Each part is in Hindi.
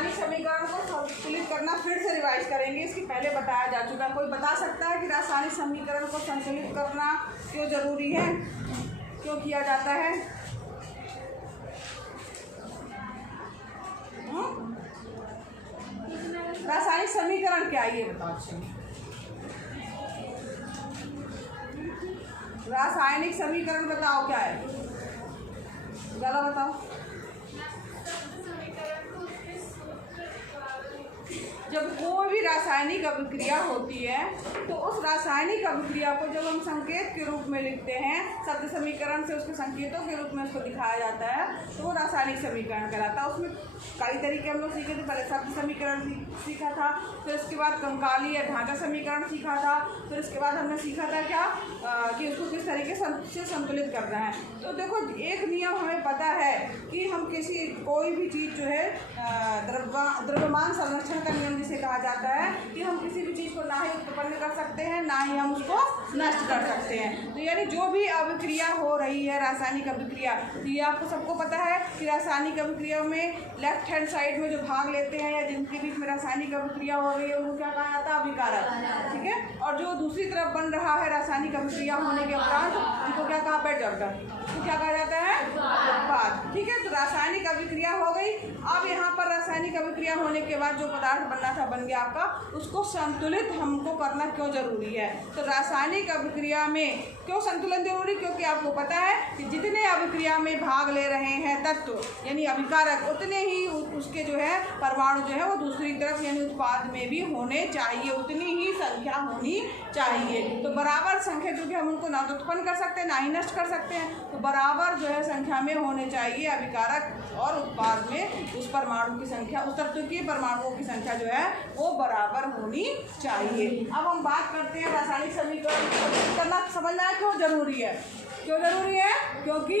रासायनिक समीकरण को संतुलित करना फिर से रिवाइज करेंगे। इसकी पहले बताया जा चुका है। कोई बता सकता है कि रासायनिक समीकरण को संतुलित करना क्यों जरूरी है, क्यों किया जाता है? रासायनिक समीकरण क्या है ये बताओ। रासायनिक समीकरण बताओ क्या है, ज़्यादा बताओ। जब कोई भी रासायनिक अभिक्रिया होती है तो उस रासायनिक अभिक्रिया को जब हम संकेत के रूप में लिखते हैं, शब्द समीकरण से उसके संकेतों के रूप में उसको दिखाया जाता है, तो वो रासायनिक समीकरण कहलाता है। उसमें कई तरीके हम लोग सीखे थे। पहले शब्द समीकरण सीखा था, फिर उसके बाद कंकाली या ढांचा समीकरण सीखा था, फिर उसके बाद हमने सीखा था क्या कि उसको किस तरीके से संतुलित करना है। तो देखो, एक नियम हमें पता है कि हम कोई भी चीज़ जो है द्रव्यमान संरक्षण का नियम जिसे कहा जाता है कि हम किसी भी चीज़ को ना ही उत्पन्न कर सकते हैं ना ही हम उसको नष्ट कर सकते हैं। तो यानी जो भी अभिक्रिया हो रही है, रासायनिक अभिक्रिया, तो ये आपको सबको पता है कि रासायनिक अभिक्रिया में लेफ्ट हैंड साइड में जो भाग लेते हैं या जिनके बीच में रासायनिक अभिक्रिया हो रही है उनको क्या कहा जाता है? अभिकारक। ठीक है। और जो दूसरी तरफ बन रहा है रासायनिक अभिक्रिया होने के उपरांत, उनको क्या कहा? बैडजॉर्डर। तो क्या कहा जाता है? उत्पाद। ठीक है। तो रासायनिक अभिक्रिया हो गई। अब यहाँ पर रासायनिक अभिक्रिया होने के बाद जो पदार्थ बनना था बन गया आपका, उसको संतुलित हमको करना क्यों जरूरी है? तो रासायनिक अभिक्रिया में क्यों संतुलन जरूरी? क्योंकि आपको पता है कि जितने अभिक्रिया में भाग ले रहे हैं तत्व यानी अभिकारक, उतने ही उसके जो है परमाणु जो है वो दूसरी तरफ यानी उत्पाद में भी होने चाहिए, उतनी ही संख्या होनी चाहिए। तो बराबर संख्या, क्योंकि हम उनको ना तो उत्पन्न कर सकते हैं ना ही नष्ट कर सकते हैं, तो बराबर जो है संख्या में होने चाहिए अभिकारक और उत्पाद में उस परमाणु की संख्या, उस तत्व के परमाणुओं की संख्या जो है वो बराबर होनी चाहिए। अब हम बात करते हैं रासायनिक समीकरण करना। समझना है क्यों जरूरी है? क्यों जरूरी है? क्योंकि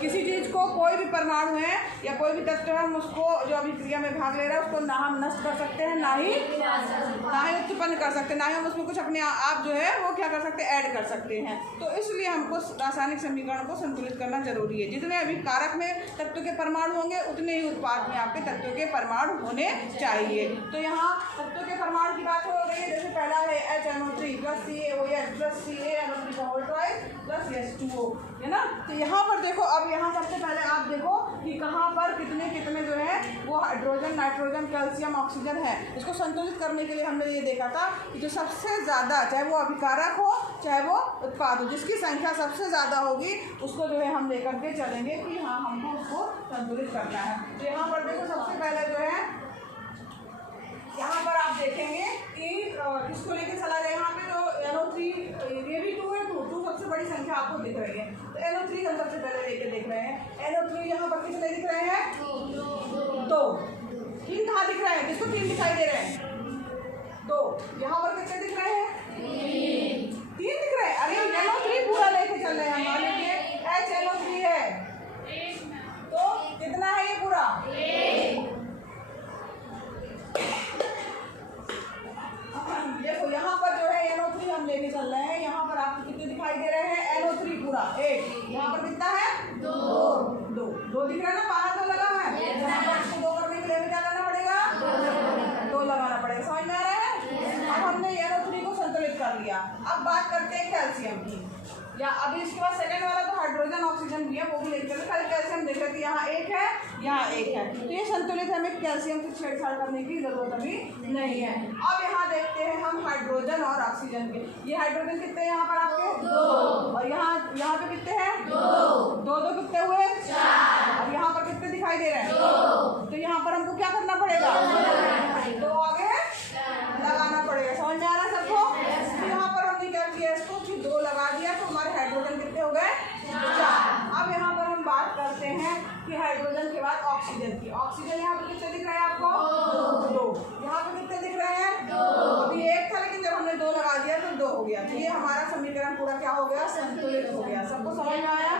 किसी चीज़ को, कोई भी परमाणु है या कोई भी तत्व है, हम उसको जो अभिक्रिया में भाग ले रहा है उसको ना हम नष्ट कर सकते हैं ना ही उत्पन्न कर सकते हैं, ना ही हम उसमें कुछ अपने आप जो है वो क्या कर सकते हैं? ऐड कर सकते हैं। तो इसलिए हमको रासायनिक समीकरण को संतुलित करना जरूरी है। जितने अभिकारक में तत्व के परमाणु होंगे उतने ही उत्पाद में आपके तत्व के परमाणु होने चाहिए। तो यहाँ तत्व के परमाणु की बात हो रही है। जैसे पहला है HNO3 + CaOH + CaNO3 का होल ट्वाइस + H2O, है ना। तो यहाँ पर देखो, अब यहाँ सबसे पहले आप देखो कि कहाँ पर कितने कितने जो है वो हाइड्रोजन, नाइट्रोजन, कैल्शियम, ऑक्सीजन है। इसको संतुलित करने के लिए हमने ये देखा था कि जो सबसे ज़्यादा, चाहे वो अभिकारक हो चाहे वो उत्पाद हो, जिसकी संख्या सबसे ज़्यादा होगी उसको जो है हम लेकर के चलेंगे कि हाँ हमको उसको संतुलित करना है। तो यहाँ पर देखो सबसे पहले जो है यहाँ पर आप देखेंगे कि किसको लेके चला जाए। यहाँ पे तो NO3, ये भी 2 है, 2 सबसे बड़ी संख्या आपको दिख रही है। तो NO3 हम सबसे पहले लेके देख रहे हैं। NO3 यहाँ पर कितने दिख रहे हैं? 2। 3 कहाँ दिख रहे हैं? किसको 3 दिखाई दे रहे हैं? 2। यहाँ पर कितने दिख रहे हैं? 3 दिख रहे हैं। अरे NO3 पूरा लेके चल रहे हैं। मान लीजिए HNO3 है तो कितना है ये पूरा? 1। देखो यहाँ पर जो है NO3 हम लेके चल रहे हैं। यहाँ पर आपको कितने दिखाई दे रहे हैं? NO3 पूरा 1। यहाँ पर कितना है? 2 दिख रहा है ना, बाहर 2 लगा है। यहाँ पर इसको 2 करने के लिए क्या करना पड़ेगा? 2 लगाना पड़ेगा। समझ में आ रहा है? अब हमने NO3 को संतुलित कर लिया। अब बात करते हैं कैल्शियम की। या अभी इसके बाद सेकंड वाला तो हाइड्रोजन, ऑक्सीजन भी है, वो भी लेके चले। खाली कैल्शियम देख लेते, यहाँ 1 है, यहाँ 1 है। तो ये संतुलित है, हमें कैल्शियम से छेड़छाड़ करने की जरूरत अभी नहीं है। अब यहाँ देखते हैं हम हाइड्रोजन और ऑक्सीजन के। ये हाइड्रोजन कितने हैं यहाँ पर आपके? 2। और यहाँ पे कितने हैं? 2 कितने हुए? 4। अब यहाँ पर कितने दिखाई दे रहे हैं? 2। तो यहाँ पर हमको क्या करना पड़ेगा? 2 आगे लगाना पड़ेगा। समझ में आ रहा है सबको? यहाँ पर हमने क्या किया, इसको 2 लगा दिया तो हमारे हाइड्रोजन कितने हो गए? 4। अब यहाँ पर हम बात करते हैं कि हाइड्रोजन के बाद ऑक्सीजन की। ऑक्सीजन यहाँ पे कितने दिख रहे हैं आपको? 2। यहाँ पे कितने दिख रहे हैं? 2। अभी 1 था लेकिन जब हमने 2 लगा दिया तो 2 हो गया। तो ये हमारा समीकरण पूरा क्या हो गया? संतुलित हो गया। सबको समझ में आया?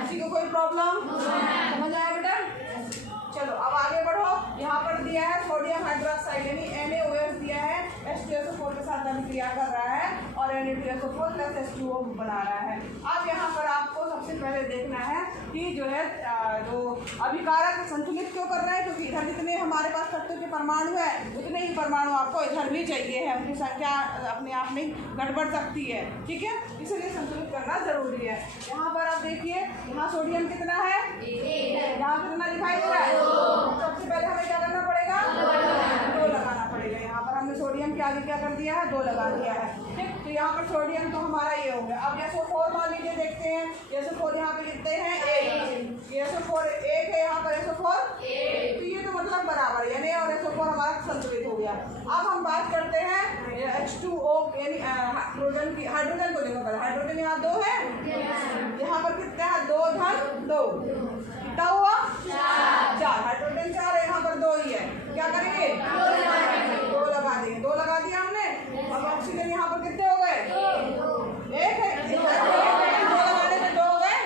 किसी को कोई प्रॉब्लम? समझ आया बेटा? चलो अब आगे बढ़ो। यहाँ पर दिया है सोडियम हाइड्रोक्साइड यानी NaOH दिया है, H2SO4 के साथ अभिक्रिया कर रहा है और Na2SO4 + H2O बना रहा है। अब यहाँ पर आपको सबसे पहले देखना है कि जो है जो अभिकारक संतुलित क्यों कर रहे हैं, क्योंकि इधर जितने हमारे पास तत्व के परमाणु है उतने ही परमाणु आपको इधर भी चाहिए है, उनकी संख्या अपने आप में गड़बड़ सकती है, ठीक है, इसलिए संतुलित करना जरूरी है। यहाँ पर आप देखिए, यहाँ सोडियम कितना है, यहाँ कितना दिखाई दे रहा है, सबसे पहले हमें क्या करना पड़ेगा, 2 लगाना पड़ेगा। यहाँ पर हमने सोडियम के आगे क्या कर दिया है, 2 लगा दिया है, ठीक। तो यहाँ पर सोडियम तो हमारा ये हो गया। अब SO4 मान लीजिए, देखते हैं SO4 यहाँ पे कितने हैं, 1, ये SO4 1 है, यहाँ पर SO4 तो ये तो मतलब बराबर यानी, और SO4 हमारा संतुलित हो गया। अब हम बात करते हैं H2O यानी हाइड्रोजन की। हाइड्रोजन को देखो पहले, हाइड्रोजन यहाँ 2 है, यहाँ पर कितना है, 2 धन 2, कितना हुआ 4, हाइड्रोजन 4 है, यहाँ पर 2 ही है, क्या करेंगे 2 लगा देंगे, 2 लगा दिया हमने। अब ऑक्सीजन यहाँ पर कितने हो गए, 1 है, 2 लगाने में 2 हो गए।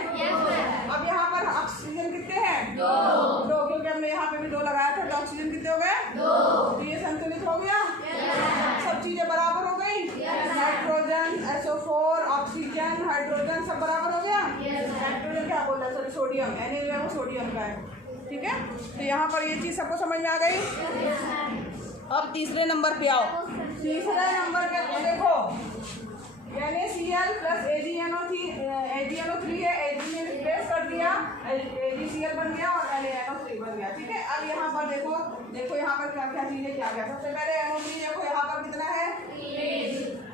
अब यहाँ पर ऑक्सीजन कितने हैं, 2, क्योंकि हमने यहाँ पे भी 2 लगाया था, तो ऑक्सीजन कितने हो गए, 2, तो ये संतुलित हो गया, सब चीजें बराबर हो गई, नाइट्रोजन SO4 ऑक्सीजन हाइड्रोजन सब बराबर हो गया। नाइट्रोजन क्या बोल रहा है, सॉरी सोडियम, यानी वो सोडियम का है, ठीक है। तो यहाँ पर ये चीज़ सबको समझ में आ गई। अब तीसरे नंबर पे आओ, तीसरे नंबर पे देखो, यानी Cl प्लस AgNO3 है, Ag ने रिप्लेस कर दिया, AgCl बन गया और NaNO3 बन गया, ठीक है। अब यहाँ पर देखो यहाँ पर क्या क्या चीजें क्या क्या, सबसे पहले NO3 देखो यहाँ पर कितना है,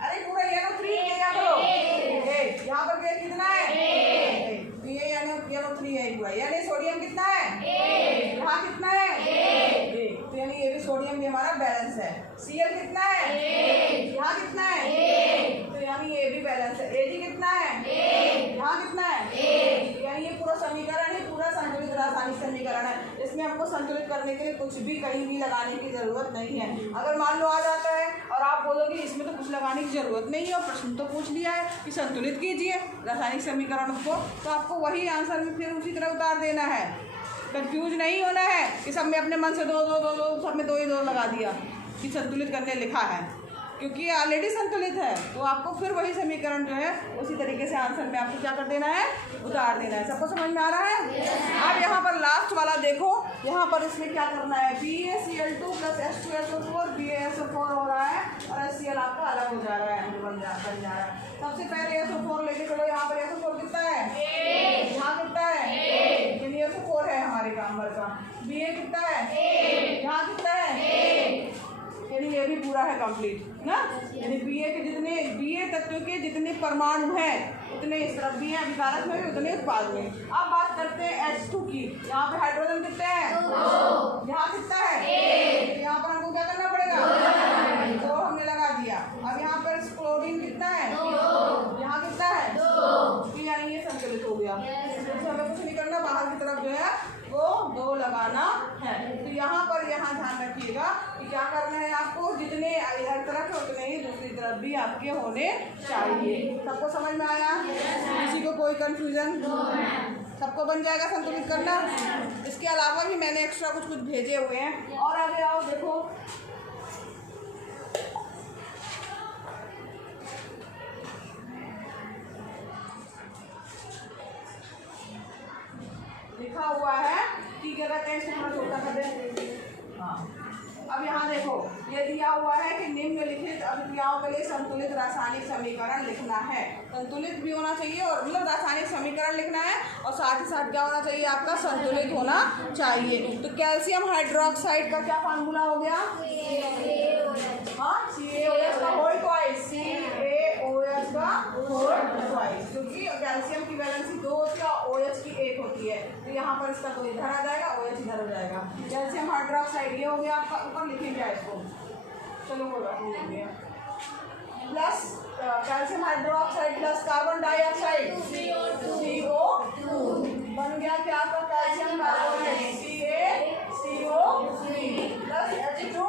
अरे पूरा NO3 क्या करो, यहाँ पर गैस कितना है, तो ये NO3 है पूरा, यानी सोडियम कितना है, यहाँ कितना है, तो यानी ये भी सोडियम भी हमारा बैलेंस है। Cl कितना है, यहाँ कितना है, तो यानी ये भी बैलेंस है। Ag कितना है, यहाँ कितना है, यानी ये पूरा समीकरण है, पूरा संतुलित रासायनिक समीकरण है। इसमें हमको संतुलित करने के लिए कुछ भी कहीं भी लगाने की जरूरत नहीं है। अगर मान लो आ जाता है और आप बोलोगे इसमें तो कुछ लगाने की जरूरत नहीं है और प्रश्न तो पूछ लिया है कि संतुलित कीजिए रासायनिक समीकरण को, तो आपको वही आंसर में फिर उसी तरह उतार देना है। कंफ्यूज नहीं होना है कि सब में अपने मन से 2 सब में 2 ही 2 लगा दिया कि संतुलित करने लिखा है, क्योंकि ये ऑलरेडी संतुलित है, तो आपको फिर वही समीकरण जो है उसी तरीके से आंसर में आपको क्या कर देना है, उतार देना है। सबको समझ में आ रहा है। अब यहाँ पर लास्ट वाला देखो, यहाँ पर इसमें क्या करना है, BaCl2 प्लस H2SO4 BaSO4 हो रहा है और HCl आपका अलग हो जा रहा है, बन जा रहा है। सबसे पहले SO4 लेके चलो, यहाँ पर SO4 कितना है, यहाँ कितना है, यानी SO4 है हमारे काम का। Ba कितना है, यहाँ कितना है, यानी ये भी पूरा है कंप्लीट ना, यानी Ba तत्व के जितने परमाणु हैं उतने इस तरफ भी हैं, अभिकारक में भी उतने उत्पाद में। अब बात करते हैं H2 की। यहाँ पे हाइड्रोजन कितने हैं, यहाँ कितना है, यहाँ पर हमको क्या करना पड़ेगा, 2 हमने लगा दिया। अब यहाँ पर क्लोरीन कितना है, यहाँ कितना है, तो यानी ये संतुलित हो गया। हमें कुछ नहीं करना, बाहर की तरफ जो है वो 2 लगाना है। तो यहाँ पर ध्यान रखिएगा कि क्या करना है आपको, जितने हर तरफ उतने ही दूसरी तरफ भी आपके होने चाहिए। सबको समझ में आया, किसी को कोई कंफ्यूजन, सबको बन जाएगा संतुलित करना। इसके अलावा भी मैंने एक्स्ट्रा कुछ भेजे हुए हैं। और आगे आओ, देखो लिखा हुआ है कि क्या कहते हैं, इसको थोड़ा छोटा कर दें। हाँ, अब यहाँ देखो ये दिया हुआ है कि निम्नलिखित अभिक्रियाओं के लिए संतुलित रासायनिक समीकरण लिखना है। संतुलित भी होना चाहिए और मतलब रासायनिक समीकरण लिखना है और साथ ही साथ क्या होना चाहिए, आपका संतुलित होना चाहिए। तो कैल्शियम हाइड्रोक्साइड का क्या फार्मूला हो गया, CaOH का होल ट्वाइस, CaOH का होल ट्वाइस, क्योंकि कैल्शियम की वैलेंसी 2 होती है और OH की 1 होती है। तो यहाँ पर इसका 2 इधर आ जाएगा, OH इधर हो जाएगा। कैल्शियम हाइड्रोक्साइड ये हो गया आपका, ऊपर लिखेंगे इसको, चलो कोई बात नहीं लिखेंगे, plus calcium hydroxide plus carbon dioxide CO2 बन गया क्या आपका, calcium carbonate CaCO3 plus H2O।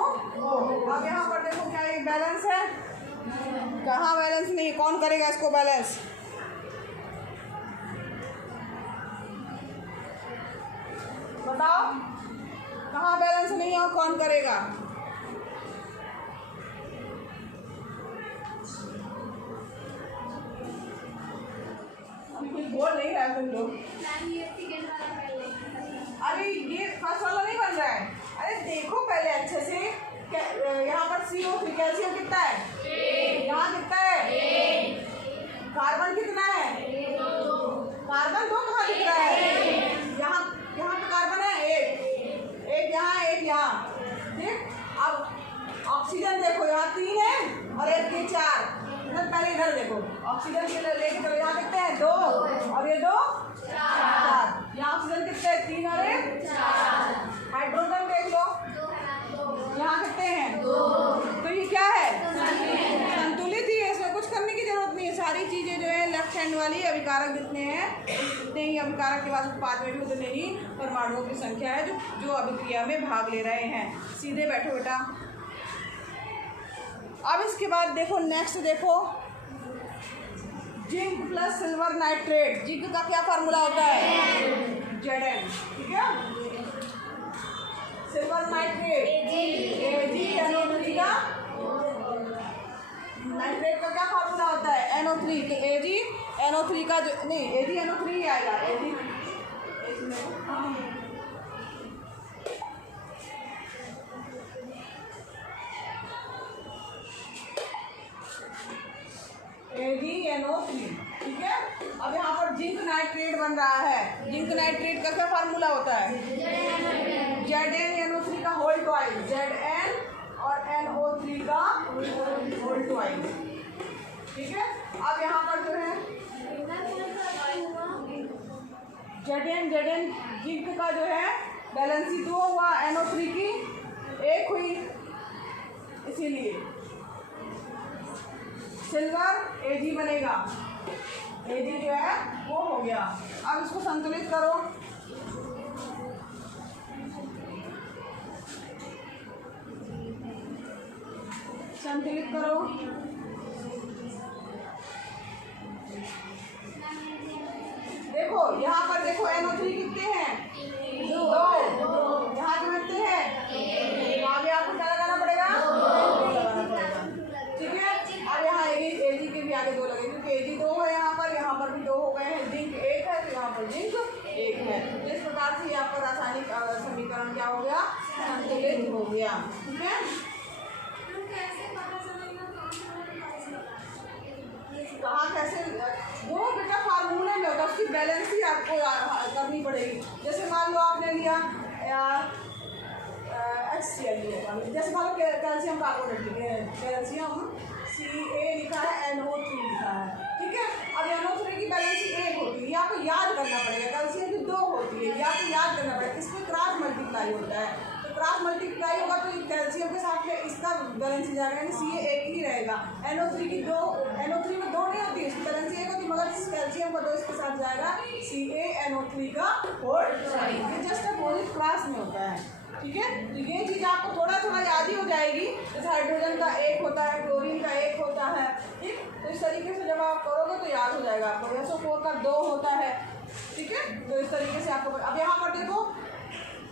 अब यहाँ पर देखो क्या एक बैलेंस है, कहाँ बैलेंस नहीं है, कौन करेगा इसको बैलेंस, बताओ कहाँ बैलेंस नहीं है और कौन करेगा, बोल नहीं रहा तुम लोग। अरे ये फर्स्ट वाला नहीं बन रहा है। अरे देखो पहले अच्छे से, यहाँ पर CO3 कैल्शियम कितना है, यहाँ कितना है, कार्बन कितना है, कार्बन 2 कहाँ दिख रहा है, यहाँ पे कार्बन है एक यहाँ एक यहाँ, ठीक। अब ऑक्सीजन देखो, यहाँ 3 है और एक ये 4। पहले इधर देखो, ऑक्सीजन के लिए लेके चलो, यहाँ कितने हैं 2 और ये 2 4। यहाँ ऑक्सीजन कितने हैं 3 और 1। हाइड्रोजन देख लो, यहाँ कितने हैं 2। तो ये क्या है, संतुलित ही है, इसमें कुछ करने की जरूरत नहीं है। सारी चीजें जो है लेफ्ट हैंड वाली अभिकारक जितने हैं उतने ही अभिकारक के बाद उत्पाद में भी उतने ही परमाणुओं की संख्या है जो अभिक्रिया में भाग ले रहे हैं। सीधे बैठो बेटा। अब इसके बाद देखो, नेक्स्ट देखो, zinc plus silver nitrate. Zinc का क्या फार्मूला होता है, Zn, ठीक है। सिल्वर नाइट्रेट AgNO3 का, नाइट्रेट का क्या फार्मूला होता है NO3। तो AgNO3 का जो नहीं, AgNO3 ही आएगा। AgNO3, ठीक है। अब यहाँ पर जिंक नाइट्रेट बन रहा है। जिंक नाइट्रेट का क्या फार्मूला होता है, ZnNO3 का होल ट्वाइस, Zn और NO3 का होल ट्वाइस, ठीक है। अब यहाँ पर जो है Zn जिंक का जो है बैलेंसी 2 हुआ, NO3 की 1 हुई, इसीलिए सिल्वर Ag बनेगा। Ag जो है वो हो गया। अब इसको संतुलित करो, संतुलित करो। देखो यहाँ पर देखो NO3 कितने हैं 2, यहाँ पे कितने हैं, तो आगे आपको क्या लगाना पड़ेगा, 2 लगाना पड़ेगा, ठीक है। अब यहाँ Ag के भी आगे 2 लगे, क्योंकि Ag 2 है, यहाँ पर भी 2 हो गए हैं। जिंक 1 है तो यहाँ पर जिंक 1 है। इस प्रकार से आपका रासायनिक समीकरण क्या हो गया, संतुलित हो गया, ठीक है। कहाँ कैसे, वो बेटा फार्मूले में होता है, उसकी बैलेंस ही आपको करनी पड़ेगी। जैसे मान लो आपने लिया HCl, जैसे मान लो कैल्शियम कार्बोनेट, कैल्शियम Ca लिखा है, NO3 लिखा है, ठीक है। अब NO3 की बैलेंस 1 होती है, ये आपको याद करना पड़ेगा। कैल्शियम की 2 होती है, ये आपको याद करना पड़ेगा। इसमें क्रॉस मल्टीप्लाई होता है, तो क्रॉस मल्टीप्लाई होगा तो कैल्शियम के साथ में इसका बैलेंस ही जाएगा, यानी Ca 1 ही रहेगा। NO3 की 2, NO3 में 2 नहीं होती, इसकी बैलेंस 1 होती, मगर इस कैल्शियम का 2 इसके साथ जाएगा, CaNO3 का होल, ये जस्ट अपोजिट क्लास में होता है, ठीक है। तो ये चीज़ आपको थोड़ा थोड़ा याद ही हो जाएगी। जैसे हाइड्रोजन का 1 होता है, क्लोरीन का 1 होता है, ठीक। तो इस तरीके से जब आप करोगे तो याद हो जाएगा आपको। SO4 का 2 होता है, ठीक है। तो इस तरीके से आपको, अब यहाँ पर देखो,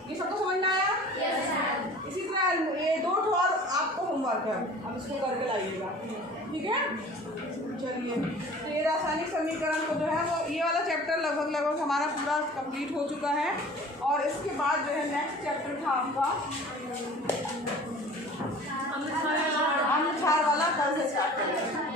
ये सबको समझ में आया। इसी तरह ये 2 और आपको होमवर्क है, अब इसको करके लाइएगा, ठीक है। चलिए, तो ये रासायनिक समीकरण को जो है वो ये वाला चैप्टर लगभग हमारा पूरा कंप्लीट हो चुका है। और इसके बाद जो है नेक्स्ट चैप्टर था आपका अनुसार वाला, कल से स्टार्ट करेंगे।